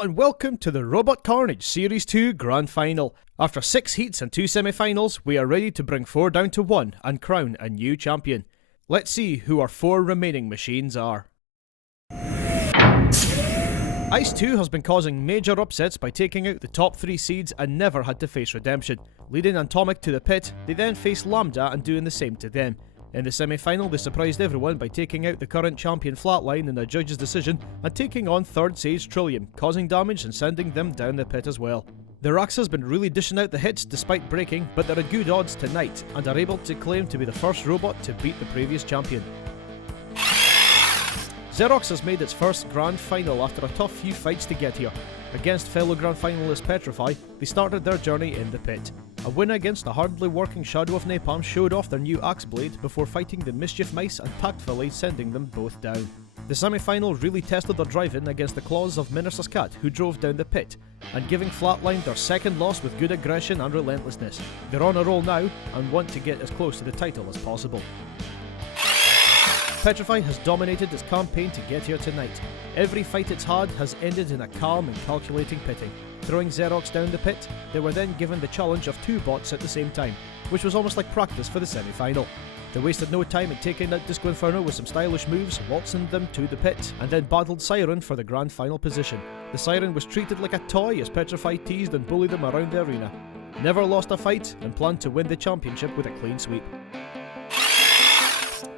Hello and welcome to the Robot Carnage Series 2 Grand Final. After 6 heats and 2 semi-finals, we are ready to bring 4 down to 1 and crown a new champion. Let's see who our 4 remaining machines are. Ice 2 has been causing major upsets by taking out the top 3 seeds and never had to face redemption. Leading Antomic to the pit, they then faced Lambda and doing the same to them. In the semi-final, they surprised everyone by taking out the current champion Flatline in a judge's decision and taking on 3rd Sage Trillium, causing damage and sending them down the pit as well. The Xerox has been really dishing out the hits despite breaking, but they're at good odds tonight and are able to claim to be the first robot to beat the previous champion. Xerox has made its first Grand Final after a tough few fights to get here. Against fellow Grand Finalist Petrifeye, they started their journey in the pit. A win against a hardly working Shadow of Napalm showed off their new axe blade before fighting the Mischief Mice and tactfully sending them both down. The semi-final really tested their driving against the claws of Minersa's cat, who drove down the pit, and giving Flatline their second loss with good aggression and relentlessness. They're on a roll now and want to get as close to the title as possible. Petrifeye has dominated its campaign to get here tonight. Every fight it's had has ended in a calm and calculating pitting. Throwing Xerox down the pit, they were then given the challenge of 2 bots at the same time, which was almost like practice for the semi-final. They wasted no time at taking out Disco Inferno with some stylish moves, waltzing them to the pit, and then battled Siren for the grand final position. The Siren was treated like a toy as Petrifeye teased and bullied them around the arena. Never lost a fight and planned to win the championship with a clean sweep.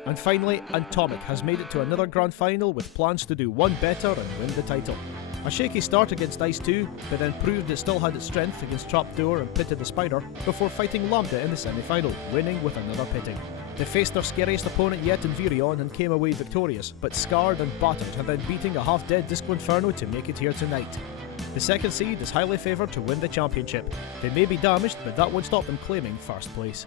And finally, Antomic has made it to another grand final with plans to do one better and win the title. A shaky start against Ice 2, but then proved it still had its strength against Trapdoor and pitted the Spider before fighting Lambda in the semi-final, winning with another pitting. They faced their scariest opponent yet in Virion and came away victorious, but scarred and battered and then beating a half-dead Disco Inferno to make it here tonight. The second seed is highly favoured to win the championship. They may be damaged, but that won't stop them claiming first place.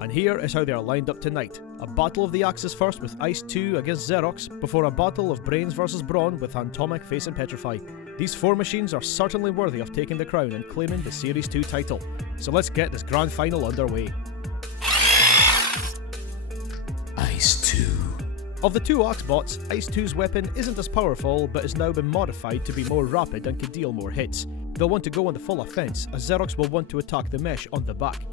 And here is how they are lined up tonight. A battle of the axes first with Ice 2 against Xerox, before a battle of Brains vs Brawn with Antomic facing Petrifeye. These 4 machines are certainly worthy of taking the crown and claiming the Series 2 title. So let's get this grand final underway. Ice 2. Of the 2 Axe bots, Ice 2's weapon isn't as powerful but has now been modified to be more rapid and can deal more hits. They'll want to go on the full offence, as Xerox will want to attack the mesh on the back.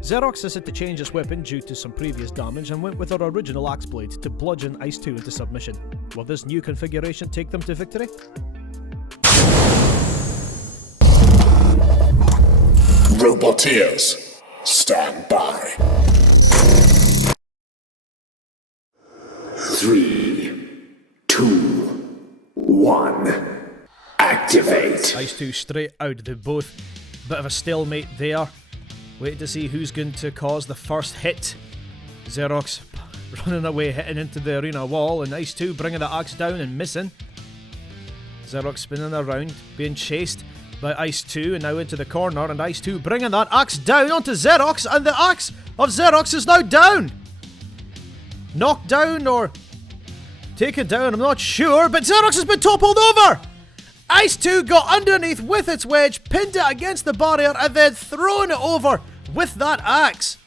Xerox has had to change its weapon due to some previous damage and went with her original axe blade to bludgeon Ice 2 into submission. Will this new configuration take them to victory? Roboteers, stand by. 3, 2, 1, activate. Ice 2 straight out the both. Bit of a stalemate there. Waiting to see who's going to cause the first hit. Xerox running away, hitting into the arena wall, and Ice 2 bringing the axe down and missing. Xerox spinning around, being chased by Ice 2, and now into the corner, and Ice 2 bringing that axe down onto Xerox, and the axe of Xerox is now down! Knocked down or taken down, I'm not sure, but Xerox has been toppled over! Ice 2 got underneath with its wedge, pinned it against the barrier, and then thrown it over with that axe.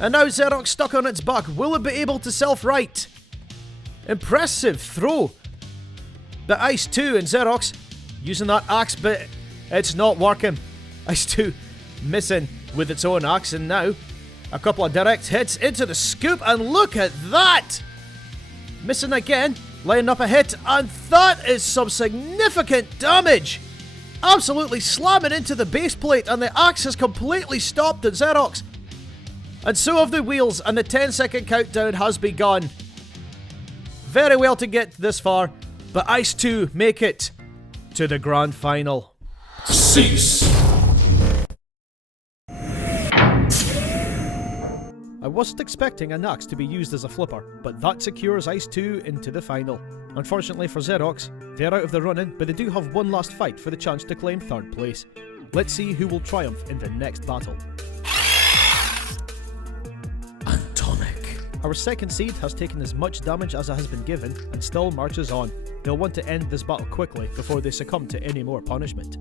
And now Xerox stuck on its back. Will it be able to self-right? Impressive throw. The Ice 2 and Xerox using that axe, but it's not working. Ice 2 missing with its own axe, and now a couple of direct hits into the scoop, and look at that! Missing again. Lining up a hit, and that is some significant damage! Absolutely slamming into the base plate, and the axe has completely stopped at Xerox. And so have the wheels, and the 10-second countdown has begun. Very well to get this far, but Ice 2 make it to the grand final. Cease. I wasn't expecting an axe to be used as a flipper, but that secures Ice 2 into the final. Unfortunately for Xerox, they're out of the running, but they do have one last fight for the chance to claim 3rd place. Let's see who will triumph in the next battle. Antomic. Our second seed has taken as much damage as it has been given and still marches on. They'll want to end this battle quickly before they succumb to any more punishment.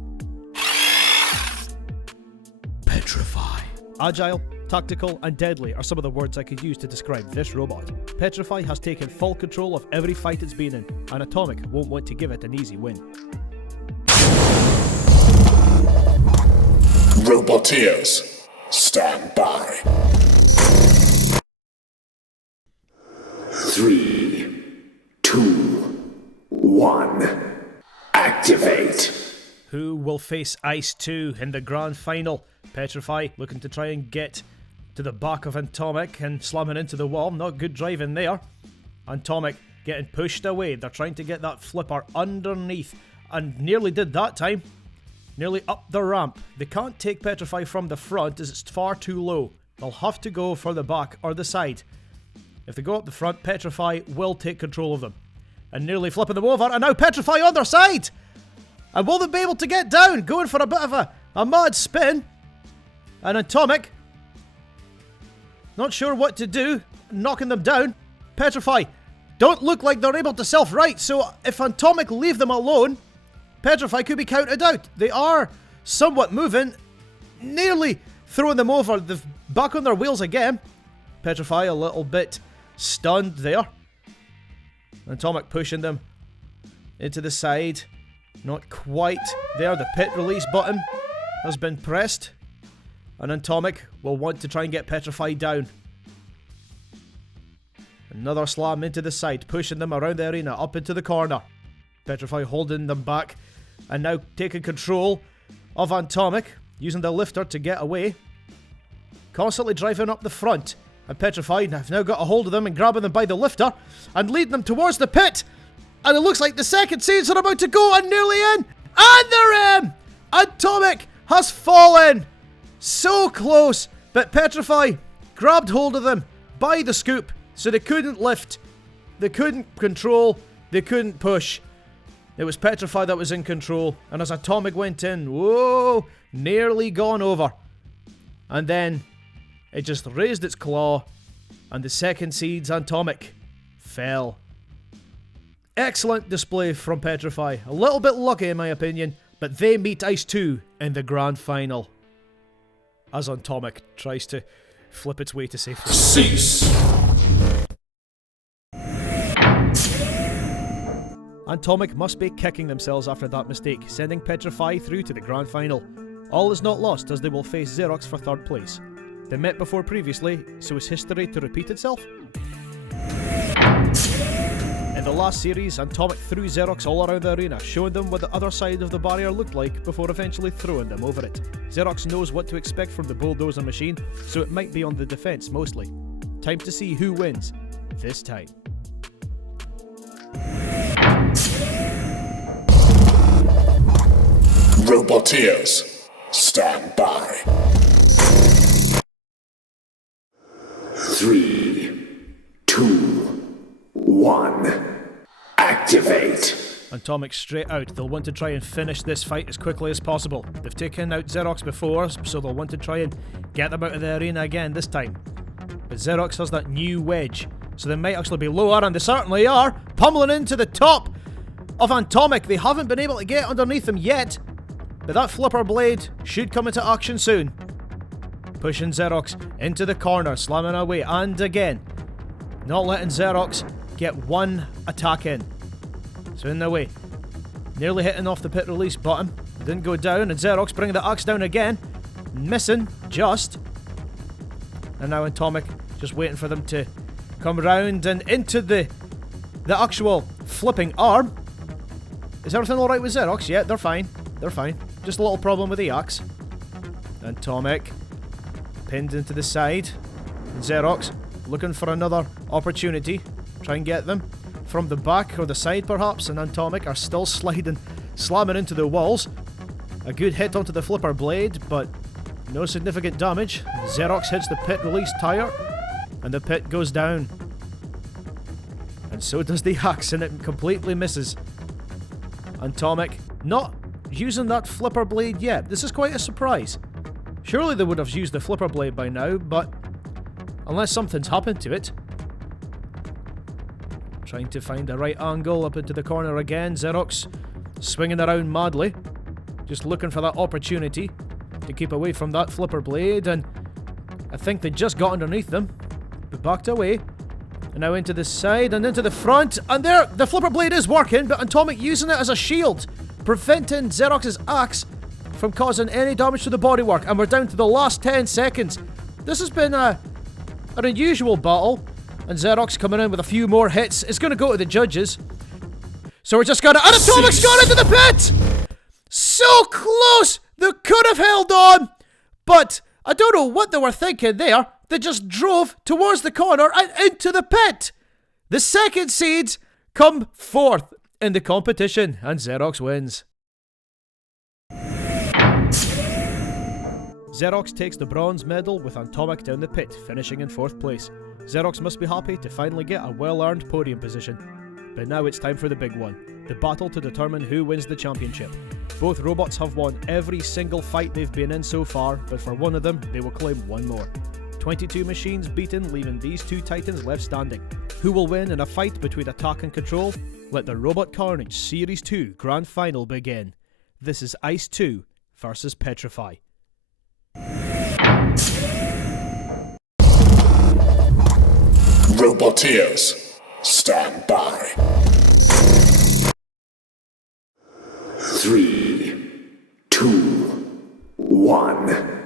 Petrifeye. Agile, Tactical and deadly are some of the words I could use to describe this robot. Petrifeye has taken full control of every fight it's been in, and Antomic won't want to give it an easy win. Roboteers, stand by. 3, 2, 1, activate. Who will face Ice 2 in the grand final? Petrifeye looking to try and get to the back of Antomic and slamming into the wall. Not good driving there. Antomic getting pushed away. They're trying to get that flipper underneath, and nearly did that time. Nearly up the ramp. They can't take Petrifeye from the front as it's far too low. They'll have to go for the back or the side. If they go up the front, Petrifeye will take control of them. And nearly flipping them over, and now Petrifeye on their side! And will they be able to get down? Going for a bit of a mad spin. And Antomic, not sure what to do, knocking them down. Petrifeye don't look like they're able to self-right, so if Antomic leave them alone, Petrifeye could be counted out. They are somewhat moving, nearly throwing them over. They're back on their wheels again. Petrifeye a little bit stunned there. Antomic pushing them into the side. Not quite there. The pit release button has been pressed. And Antomic will want to try and get Petrifeye down. Another slam into the side, pushing them around the arena, up into the corner. Petrifeye holding them back, and now taking control of Antomic, using the lifter to get away. Constantly driving up the front, and Petrifeye have now got a hold of them and grabbing them by the lifter, and leading them towards the pit. And it looks like the second seeds are about to go, and nearly in, and they're in! Antomic has fallen! So close, but Petrifeye grabbed hold of them by the scoop, so they couldn't lift, they couldn't control, they couldn't push. It was Petrifeye that was in control, and as Antomic went in, whoa, nearly gone over. And then it just raised its claw, and the second seeds, Antomic, fell. Excellent display from Petrifeye. A little bit lucky in my opinion, but they meet Ice 2 in the grand final. As Antomic tries to flip its way to safety. Cease. Antomic must be kicking themselves after that mistake, sending Petrifeye through to the grand final. All is not lost as they will face Xerox for third place. They met before previously, so is history to repeat itself? In the last series, Antomic threw Xerox all around the arena, showing them what the other side of the barrier looked like before eventually throwing them over it. Xerox knows what to expect from the bulldozer machine, so it might be on the defense mostly. Time to see who wins this time. Roboteers, stand by. 3, 2, 1, activate. Antomic straight out. They'll want to try and finish this fight as quickly as possible. They've taken out Xerox before, so they'll want to try and get them out of the arena again this time. But Xerox has that new wedge, so they might actually be lower, and they certainly are, pummeling into the top of Antomic. They haven't been able to get underneath them yet, but that flipper blade should come into action soon. Pushing Xerox into the corner, slamming away, and again, not letting Xerox get one attack in. So in their way, nearly hitting off the pit release button, didn't go down, and Xerox bringing the axe down again, missing just, and now Antomic just waiting for them to come round and into the actual flipping arm. Is everything alright with Xerox? Yeah, they're fine. They're fine. Just a little problem with the axe. Antomic pinned into the side. Xerox looking for another opportunity. Try and get them from the back or the side perhaps, and Antomic are still sliding, slamming into the walls. A good hit onto the flipper blade, but no significant damage. Xerox hits the pit release tire, and the pit goes down. And so does the axe, and it completely misses. Antomic not using that flipper blade yet. This is quite a surprise. Surely they would have used the flipper blade by now, but unless something's happened to it. Trying to find the right angle up into the corner again. Xerox swinging around madly, just looking for that opportunity to keep away from that flipper blade, and I think they just got underneath them. They backed away. And now into the side and into the front. And there, the flipper blade is working, but Antomic using it as a shield, preventing Xerox's axe from causing any damage to the bodywork. And we're down to the last 10 seconds. This has been an unusual battle. And Xerox coming in with a few more hits. It's going to go to the judges. So we're just going to... And Antomic's gone into the pit! So close! They could have held on! But I don't know what they were thinking there. They just drove towards the corner and into the pit. The second seeds come fourth in the competition, and Xerox wins. Xerox takes the bronze medal with Antomic down the pit, finishing in fourth place. Xerox must be happy to finally get a well-earned podium position. But now it's time for the big one, the battle to determine who wins the championship. Both robots have won every single fight they've been in so far, but for one of them, they will claim one more. 22 machines beaten, leaving these two titans left standing. Who will win in a fight between attack and control? Let the Robot Carnage Series 2 Grand Final begin. This is Ice 2 versus Petrifeye. Roboteers, stand by. 3, 2, 1.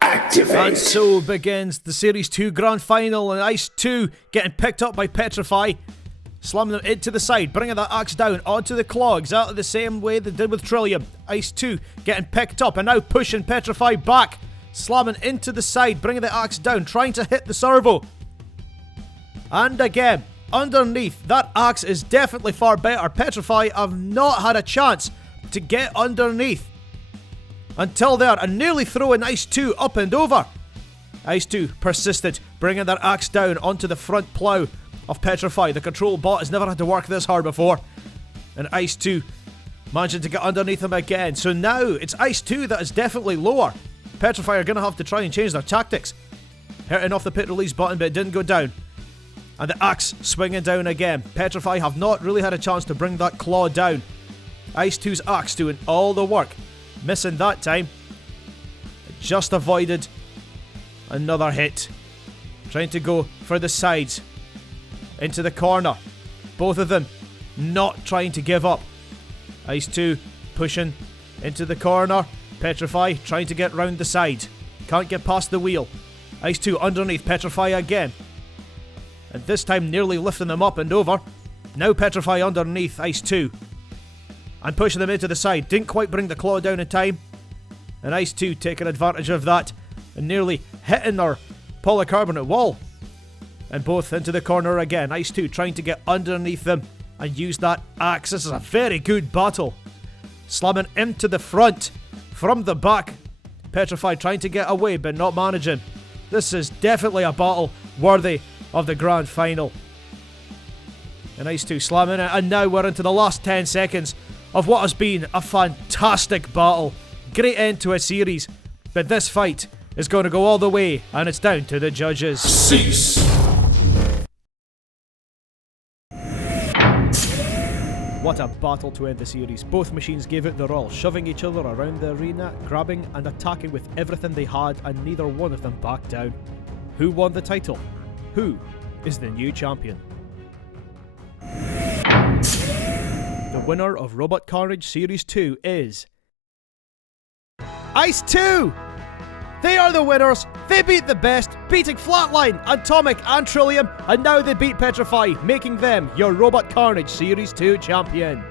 Activate. And so begins the Series 2 Grand Final, and Ice 2 getting picked up by Petrifeye, slamming them into the side, bringing that axe down onto the claw, exactly the same way they did with Trillium. Ice 2 getting picked up and now pushing Petrifeye back, slamming into the side, bringing the axe down, trying to hit the servo. And again, underneath, that axe is definitely far better. Petrifeye have not had a chance to get underneath until there, and nearly throwing Ice 2 up and over. Ice 2 persisted, bringing their axe down onto the front plough of Petrifeye. The control bot has never had to work this hard before. And Ice 2 managing to get underneath him again. So now it's Ice 2 that is definitely lower. Petrifeye are going to have to try and change their tactics. Hitting off the pit release button, but it didn't go down. And the axe swinging down again. Petrifeye have not really had a chance to bring that claw down. Ice 2's axe doing all the work. Missing that time. Just avoided another hit. Trying to go for the sides. Into the corner. Both of them not trying to give up. Ice 2 pushing into the corner. Petrifeye trying to get round the side. Can't get past the wheel. Ice 2 underneath Petrifeye again. And this time nearly lifting them up and over. Now Petrifeye underneath Ice 2. And pushing them into the side. Didn't quite bring the claw down in time. And Ice 2 taking advantage of that. And nearly hitting their polycarbonate wall. And both into the corner again. Ice 2 trying to get underneath them. And use that axe. This is a very good battle. Slamming into the front. From the back. Petrifeye trying to get away but not managing. This is definitely a battle worthy of the grand final. And Ice 2 slamming it. And now we're into the last 10 seconds of what has been a fantastic battle. Great end to a series. But this fight is going to go all the way, and it's down to the judges. Cease. What a battle to end the series. Both machines gave it their all, shoving each other around the arena, grabbing and attacking with everything they had, and neither one of them backed down. Who won the title? Who is the new champion? The winner of Robot Carnage Series 2 is... Ice 2! They are the winners. They beat the best, beating Flatline, Antomic and Trillium, and now they beat Petrifeye, making them your Robot Carnage Series 2 champion.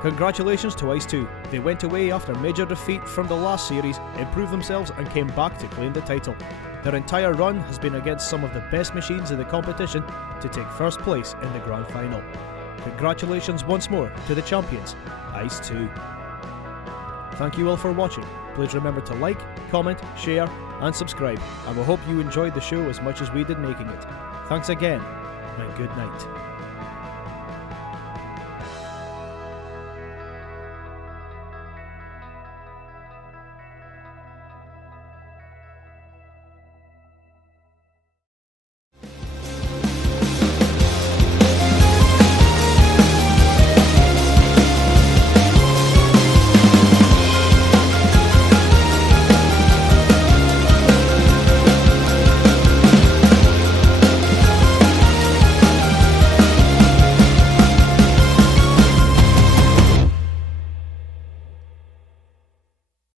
Congratulations to Ice 2. They went away after a major defeat from the last series, improved themselves and came back to claim the title. Their entire run has been against some of the best machines in the competition to take first place in the grand final. Congratulations once more to the champions, Ice 2. Thank you all for watching. Please remember to like, comment, share and subscribe, and we hope you enjoyed the show as much as we did making it. Thanks again, and good night.